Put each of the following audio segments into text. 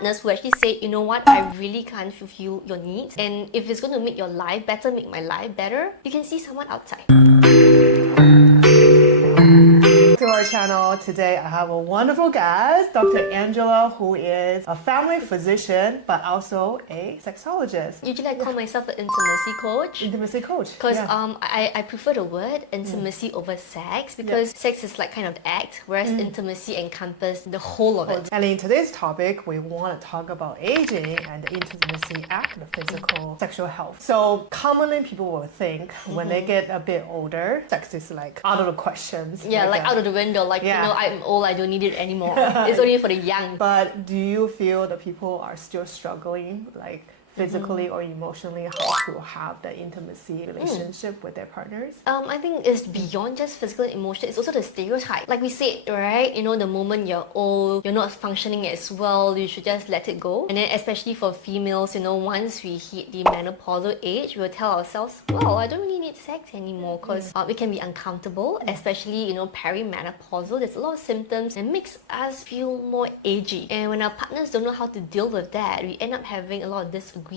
partners who actually say, you know what, I really can't fulfill your needs, and if it's going to make your life better, make my life better, you can see someone outside. To our channel. Today I have a wonderful guest, Dr. Angela, who is a family physician but also a sexologist. Usually I call myself an intimacy coach. Intimacy coach. Because I prefer the word intimacy over sex, because sex is like kind of the act, whereas intimacy encompasses the whole of it. And in today's topic, we want to talk about aging and the intimacy act, the physical sexual health. So commonly people will think when they get a bit older, sex is like out of the questions. Yeah, like out of the window, like, you know, I'm old, I don't need it anymore. It's only for the young. But do you feel that people are still struggling, like physically or emotionally, how to have the intimacy relationship with their partners? I think it's beyond just physical and emotion. It's also the stereotype. Like we said, right? You know, the moment you're old, you're not functioning as well, you should just let it go. And then especially for females, you know, once we hit the menopausal age, we'll tell ourselves, well, I don't really need sex anymore, because it can be uncomfortable, especially, you know, perimenopausal. There's a lot of symptoms and makes us feel more agey. And when our partners don't know how to deal with that, we end up having a lot of disagreements.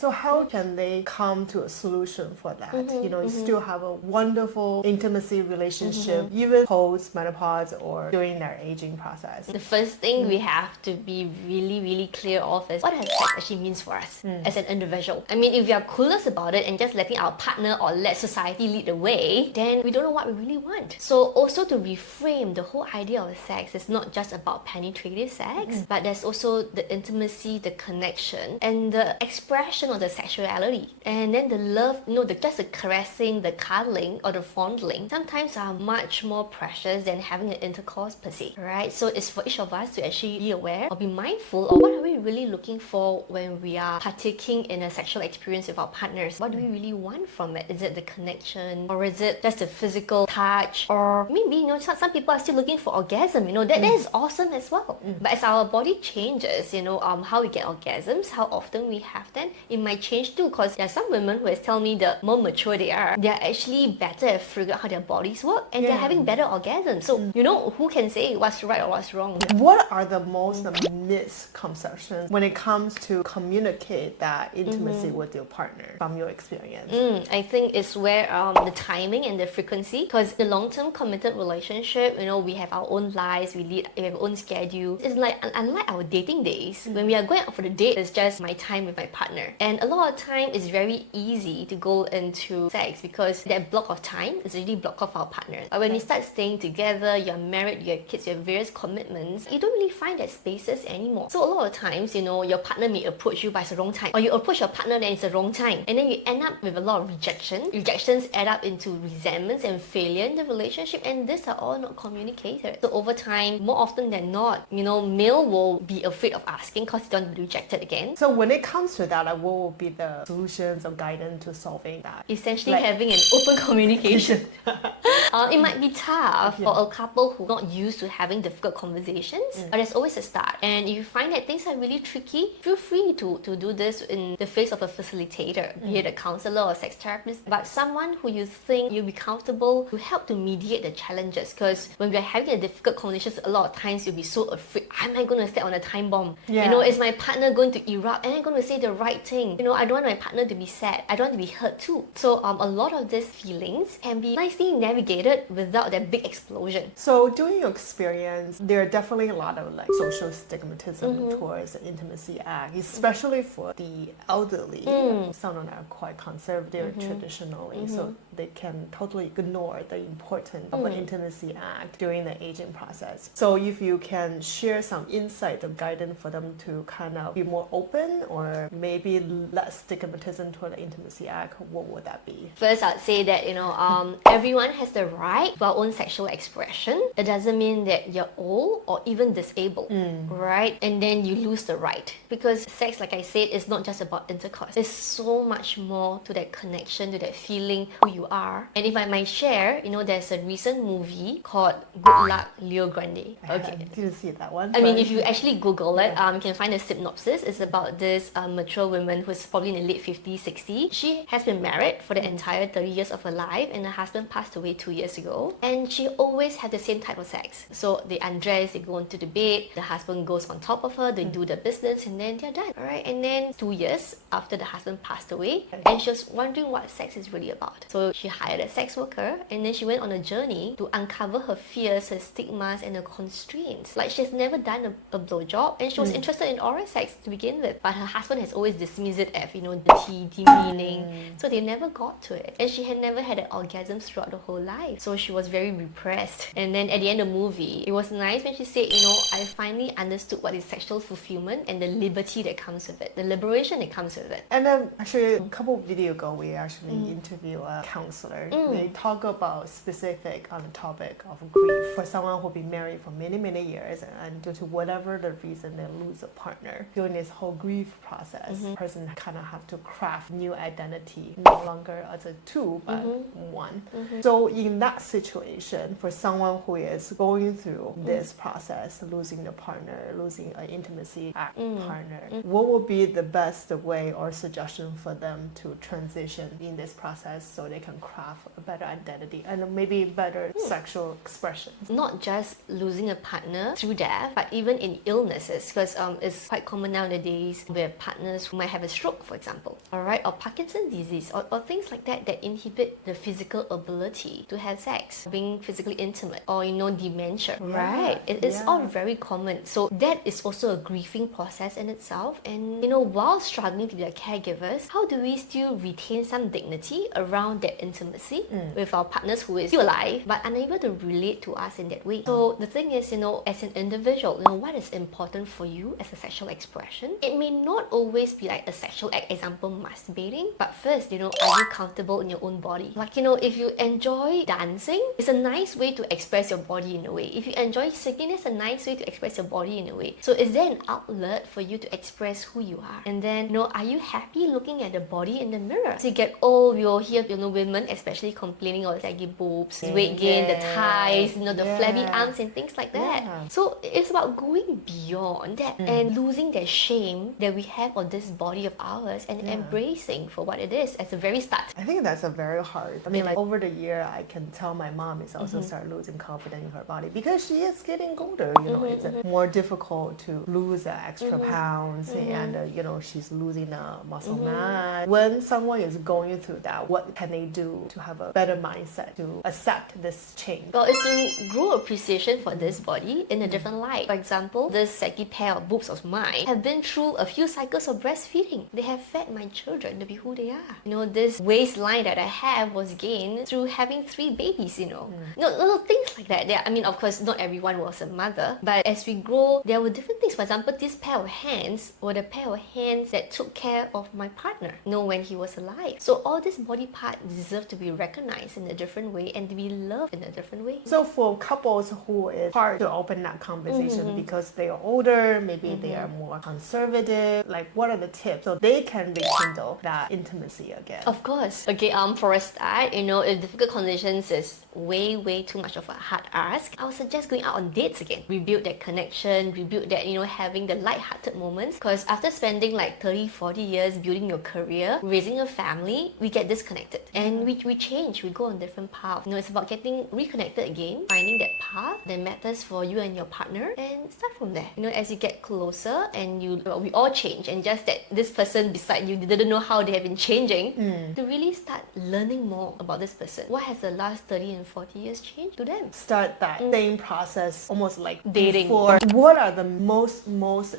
So how can they come to a solution for that? You know, you still have a wonderful intimacy relationship, even post-menopause or during their aging process. The first thing we have to be really, really clear of is what does sex actually means for us as an individual. I mean, if we are clueless about it and just letting our partner or let society lead the way, then we don't know what we really want. So also to reframe the whole idea of sex is not just about penetrative sex, but there's also the intimacy, the connection, and the expression of the sexuality, and then the love, you know, just the caressing, the cuddling or the fondling sometimes are much more precious than having an intercourse per se, right? So it's for each of us to actually be aware or be mindful of what are we really looking for when we are partaking in a sexual experience with our partners. What do we really want from it? Is it the connection, or is it just the physical touch, or maybe, you know, some people are still looking for orgasm, you know, that is awesome as well. But as our body changes, you know, how we get orgasms, how often we have them, it might change too, because there are some women who has told me the more mature they are actually better at figuring out how their bodies work, and they're having better orgasms. So, you know, who can say what's right or what's wrong? What are the most misconceptions when it comes to communicate that intimacy with your partner from your experience? I think it's where the timing and the frequency, because the long-term committed relationship, you know, we have our own lives, we have our own schedule. It's like, unlike our dating days, when we are going out for the date, it's just my time with my partner. And a lot of time it's very easy to go into sex because that block of time is really blocked off our partner. But when you start staying together, you're married, you have kids, you have various commitments, you don't really find that spaces anymore. So a lot of times, you know, your partner may approach you, but it's the wrong time. Or you approach your partner, then it's the wrong time. And then you end up with a lot of rejection. Rejections add up into resentments and failure in the relationship, and these are all not communicated. So over time, more often than not, you know, male will be afraid of asking because they don't want to be rejected again. So when it comes to that, what will be the solutions or guidance to solving that? Essentially, having an open communication. It might be tough for a couple who are not used to having difficult conversations, but there's always a start. And if you find that things are really tricky, feel free to do this in the face of a facilitator, be it a counselor or sex therapist, but someone who you think you'll be comfortable to help to mediate the challenges. Because when we're having a difficult conversations, a lot of times you'll be so afraid, am I going to step on a time bomb? You know, is my partner going to erupt? Am I going to say the right thing? You know, I don't want my partner to be sad. I don't want to be hurt too. So a lot of these feelings can be nicely navigated without that big explosion. So during your experience, there are definitely a lot of like social stigmatism towards the intimacy act, especially for the elderly. Some of them are quite conservative traditionally, so they can totally ignore the importance of an intimacy act during the aging process. So if you can share some insight or guidance for them to kind of be more open or maybe less stigmatism toward the intimacy act, what would that be? First, I'd say that, you know, everyone has the right to our own sexual expression. It doesn't mean that you're old or even disabled, right? And then you lose the right. Because sex, like I said, is not just about intercourse. There's so much more to that connection, to that feeling who you are. And if I might share, you know, there's a recent movie called Good Luck, Leo Grande. Okay. I didn't see that one. I mean, if you actually Google it, you can find a synopsis. It's about this mature woman who's probably in the late 50s, 60s. She has been married for the entire 30 years of her life, and her husband passed away 2 years ago. And she always had the same type of sex. So they undress, they go into the bed, the husband goes on top of her, they do the business, and then they're done. Alright, and then 2 years after the husband passed away, and she was wondering what sex is really about. So she hired a sex worker, and then she went on a journey to uncover her fears, her stigmas, and her constraints. Like, she's never done a blowjob, and she was interested in oral sex to begin with, but her husband has always dismissed it as, dirty, demeaning. So they never got to it, and she had never had an orgasm throughout the whole life. So she was very repressed. And then at the end of the movie, it was nice when she said, I finally understood what is sexual fulfillment and the liberty that comes with it, the liberation that comes with it. And then actually a couple of videos ago, we actually interview a counselor. They talk about specific on the topic of grief for someone who'll be married for many, many years, and due to whatever the reason they lose a partner. During this whole grief process, person kind of have to craft new identity, no longer as a two, but one. So in that situation, for someone who is going through this process, losing the partner, losing an intimacy partner, what would be the best way or suggestion for them to transition in this process so they can craft a better identity and maybe better sexual expression? Not just losing a partner through death, but even in illnesses, because it's quite common nowadays where partners who might have a stroke, for example, alright, or Parkinson's disease, or things like that inhibit the physical ability to have sex, being physically intimate, or dementia, right? It's all very common. So that is also a grieving process in itself. And while struggling to be a caregivers, how do we still retain some dignity around that intimacy with our partners who is still alive but unable to relate to us in that way? So the thing is, as an individual, what is important for you as a sexual expression? It may not always be like a sexual act, example masturbating, but first, are you comfortable in your own body? Like, if you enjoy dancing, it's a nice way to express your body in a way. If you enjoy singing, it's a nice way to express your body in a way. So is there an outlet for you to express who you are? And then, are you happy looking at the body in the mirror? So you get old, we all hear, women especially complaining of saggy boobs, weight gain, the thighs, the flabby arms and things like that. So it's about going beyond that and losing that shame that we have on this body of ours and embracing for what it is at the very start. I think that's a very hard. I mean, like over the year, I can tell my mom is also start losing confidence in her body because she is getting older. It's more difficult to lose extra pounds, and she's losing muscle mass. When someone is going through that, what can they do to have a better mindset to accept this change? Well, it's to grow appreciation for this body in a different light. For example, this saggy pair of boobs of mine have been through a few cycles of breastfeeding. They have fed my children to be who they are. This waistline that I have was gained through having 3 babies, little things like that. I mean, of course, not everyone was a mother, but as we grow, there were different things. For example, this pair of hands were the pair of hands that took care of my partner, when he was alive. So all these body parts deserve to be recognized in a different way and to be loved in a different way. So for couples who it's hard to open that conversation because they are older, maybe they are more conservative, like what are the tips so they can rekindle that intimacy again? Of course. Okay, for a start, if difficult conditions is way too much of a hard ask, I would suggest going out on dates again. Rebuild that connection, rebuild that, having the light-hearted moments. Because after spending like 30-40 years building your career, raising a family, we get disconnected. And we change, we go on different paths. It's about getting reconnected again, finding that path that matters for you and your partner, and start from there. As you get closer and we all change, and just that this person beside you didn't know how they have been changing, to really start learning more about this person. What has the last 30 and 40 years changed to them? Start that same process, almost like dating. Before. What are the most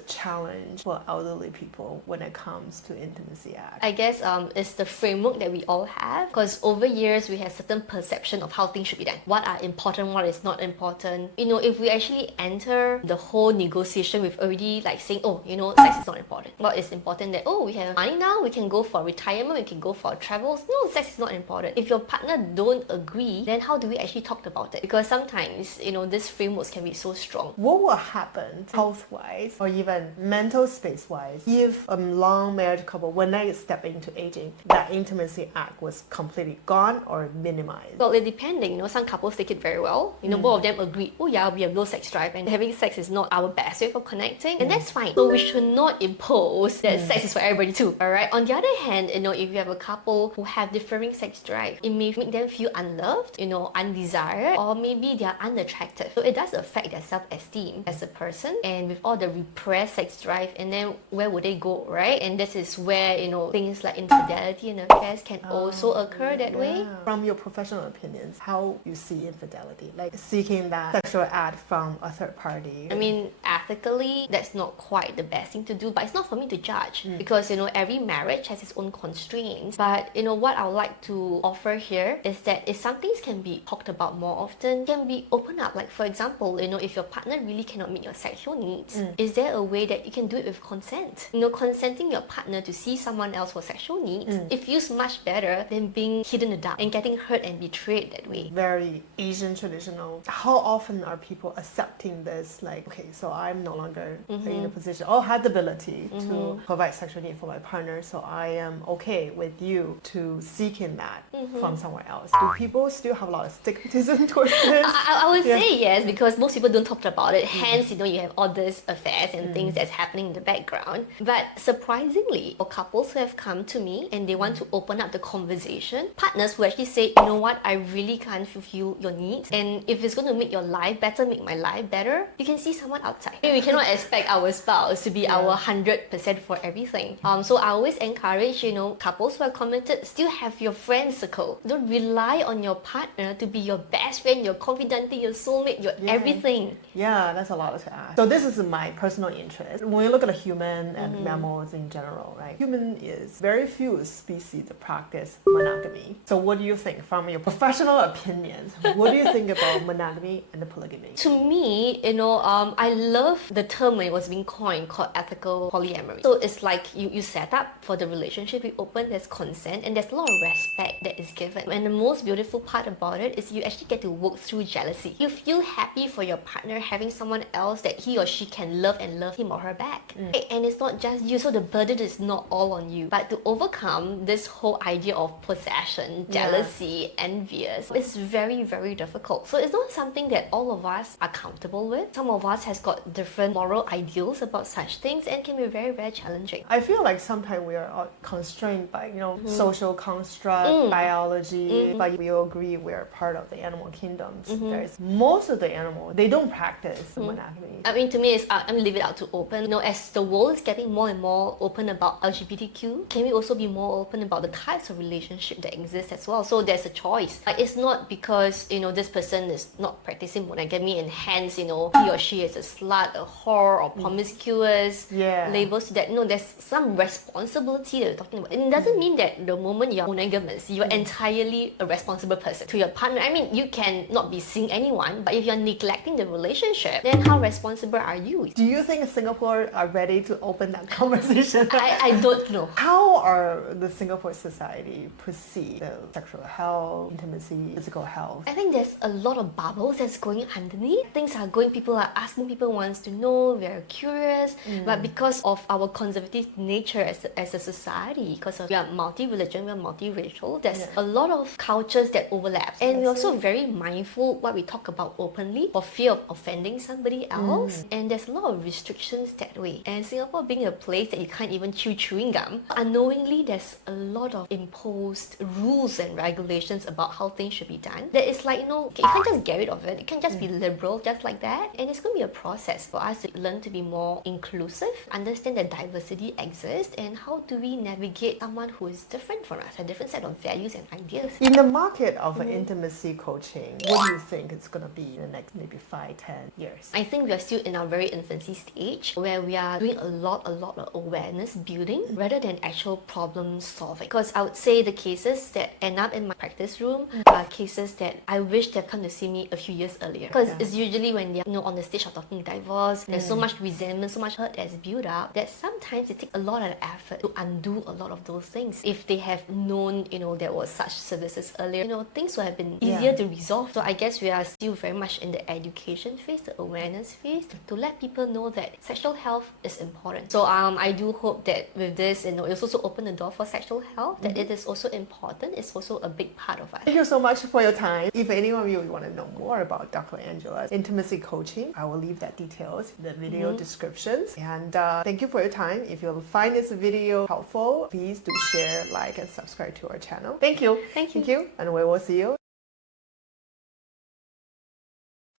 challenge for elderly people when it comes to intimacy act? I guess it's the framework that we all have, because over years we have certain perception of how things should be done. What are important, what is not important. If we actually enter the whole negotiation with already like saying, sex is not important. What is important that, we have money now, we can go for retirement, we can go for travels. No, sex is not important. If your partner don't agree, then how do we actually talk about it? Because sometimes, these frameworks can be so strong. What will happen health-wise or even mental space-wise if a long marriage couple, when they step into aging, that intimacy act was completely gone or minimized? Well, it depending. Some couples take it very well. Both of them agree, we have low sex drive and having sex is not our best way for connecting, and that's fine. So we should not impose that sex is for everybody too, alright? On the other hand, if you have a couple who have differing sex drive, it may make them feel unloved, undesired, or maybe they are unattractive. So it does affect their self-esteem as a person, and with all the repressed sex drive, and then where would they go, right? And this is where, things like infidelity and affairs can also occur that way. From your professional opinions, how you see infidelity, like seeking that sexual act from a third party? I mean, ethically, that's not quite the best thing to do, but it's not for me to judge because, every marriage has its own constraints. But, what I would like to offer here is that if some things can be talked about more often, can be opened up. Like, for example, if your partner really cannot meet your sexual needs, is there a way that you can do it with consent? Consenting your partner to see someone else for sexual needs, it feels much better than being hidden in the dark and getting hurt and betrayed that way. Very Asian traditional. How often are people accepting this? Like, okay, so I'm no longer in a position or had the ability to provide sexual need for my partner, so I am okay with you to seeking that from somewhere else. Do people still have a lot of stigmatism towards this? I would say yes, because most people don't talk about it. Hence, you have all these affairs and things that's happening in the background. But surprisingly, for couples who have come to me and they want to open up the conversation, partners who actually say, you know what, I really can't fulfill your needs, and if it's going to make your life better, make my life better, you can see someone outside. We cannot expect our spouse to be our 100% for everything. So I always encourage, couples who are committed, still have your friend circle. Don't rely on your partner to be your best friend, your confidant, your soulmate, your everything. Yeah, that's a lot to ask. So this is my personal interest. When you look at a human and mammals in general, right? Human is very few species that practice monogamy. So what do you think from your professional opinions? What do you think about monogamy and the polygamy? To me, I love the term when it was being coined called ethical polyamory. So it's like you set up for the relationship, you open, there's consent, and there's a lot of respect that is given. And the most beautiful part about it is you actually get to work through jealousy. You feel happy for your partner having someone else that he or she can love and love him or her back. Right? And it's not just you, so the burden is not all on you. But to overcome this whole idea of possession, jealousy, envious, it's very, very difficult. So it's not something that all of us are comfortable with. Some of us has got different moral ideals about such things and can be very, very challenging. I feel like sometimes we are constrained by, social construct, biology, but we all agree we're part of the animal kingdoms. There's most of the animals, they don't practice monogamy. I mean, to me, I'm leave it out to open. As the world is getting more and more open about LGBTQ, can we also be more open about the types of relationship that exist as well? So there's a choice. It's not because, this person is not practicing monogamy and hence, he or she is a slut, a whore, or promiscuous labels to that. No, there's some responsibility that we're talking about. It doesn't mean that the moment you're monogamous, you're entirely a responsible person to your partner. I mean, you can not be seeing anyone, but if you're neglecting the relationship, then how responsible are you? Do you think Singapore are ready to open that conversation? I don't know. How are the Singapore society perceive the sexual health, intimacy, physical health? I think there's a lot of bubbles that's going underneath. Things are going, people are asking, people wants to know, we're curious. But because of our conservative nature as a society, because we are multi-religion, we are multi-racial, there's a lot of cultures that overlap. And we're also very mindful what we talk about openly for fear of offending somebody else. And there's a lot of restrictions that way. And Singapore being a place that you can't even chew chewing gum, unknowingly there's a lot of imposed rules and regulations about how things should be done. That is like, you can't just get rid of it. It can't just be liberal just like that. And it's going to be a process for us to learn to be more inclusive, understand that diversity exists, and how do we navigate someone who is different from us, a different set of values and ideas. In the market of intimacy coaching, what do you think it's going to be in the next maybe 5, 10 years? I think we are still in our very infancy stage where we are doing a lot of awareness building rather than actual problem solving. Because I would say the cases that end up in my practice room are cases that I wish they've come to see me a few years earlier. Because it's usually when they're on the stage of talking divorce, there's so much resentment, so much hurt that's built up that sometimes it takes a lot of effort to undo a lot of those things. If they have known, there was such services earlier, things would have been easier to resolve. So I guess we are still very much in the education phase, the awareness phase, to let people know that sexual health is important. So I do hope that with this, it also open the door for sexual health, that it is also important, it's also a big part of us. Thank you so much for your time. If any of you want to know more about Dr. Angela's intimacy coaching, I will leave that details in the video descriptions. And thank you for your time. time. If you find this video helpful, please do share, like, and subscribe to our channel. Thank you. Thank you. And we will see you